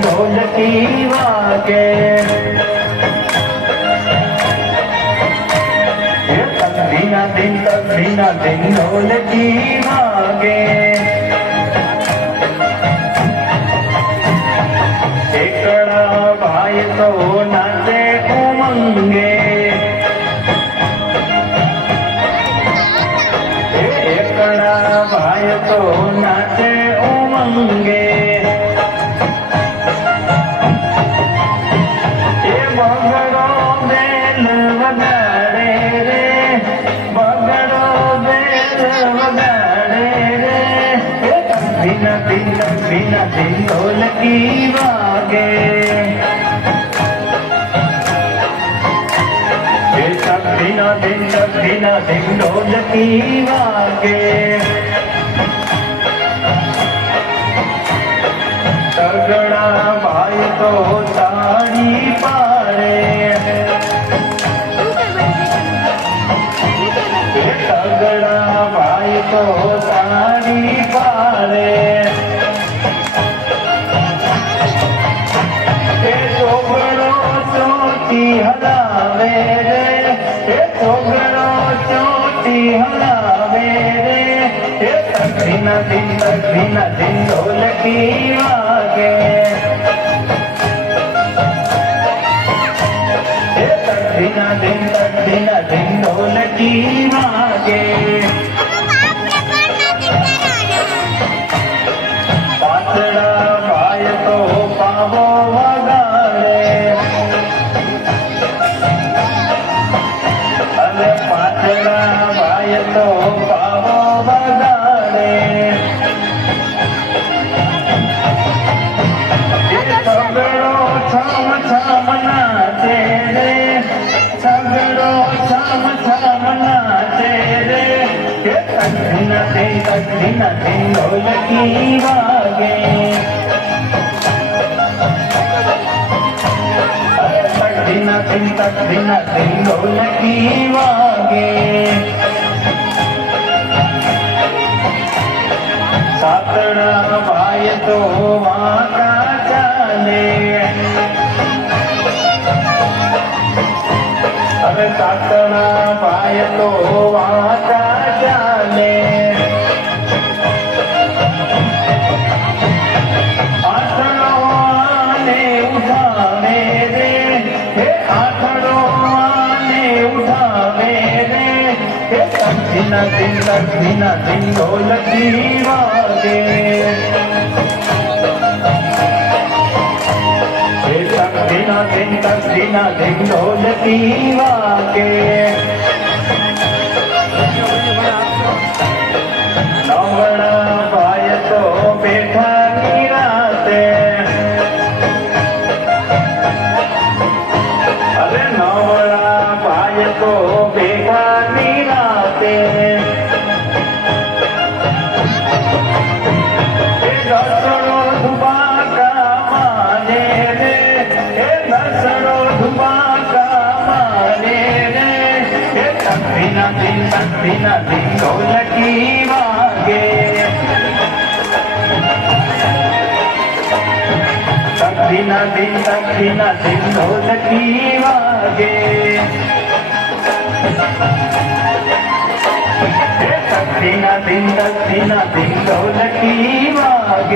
ढोलकी वागे तकदीना दिन ढोलकी वागे एकड़ा भाई तो नाचे उमंगे एकड़ा भाई तो नाचे उमंगे बगड़ो बेल वगाड़े रे बगड़ो बेल वगाड़े रे बिना दिन ढोलकी वागे बिना दिन ढोलकी वागे तगड़ा भाई तो ताड़ी पारे तगड़ा भाई तो ताड़ी पारे छोकरो चोटी हलावे रे छोकरो चोटी हलावे रे तकदीना दिन ढोलकी वागे तकदीना दिन ढोलकी वागे पातड़ा भाई तो पावो वगाड़े अरे पातड़ा भाई तो पावो वगाड़े सगड़ो छम नाचे रे सगड़ो छम नाचे रे तकदीना दिन ढोलकी वागे तकदीना दिन ढोलकी वागे सातड़ा भाई तो वाका चाले अरे सातड़ा भाई तो वाका चाले आठड़ो आने उठावे रे आठड़ो आने उठावे रे तकदीना दिन ढोलकी वागे तकदीना दिन ढोलकी वागे नवड़ा भाई तो बैठा निराते अरे नवड़ा भाई तो बैठा निराते दसड़ो धुबाका माने रे दसड़ो धुबाका माने रे तकदीना दिन ढोलकी वागे तकदीना दिन ढोलकी वागे तकदीना दिन ढोलकी वागे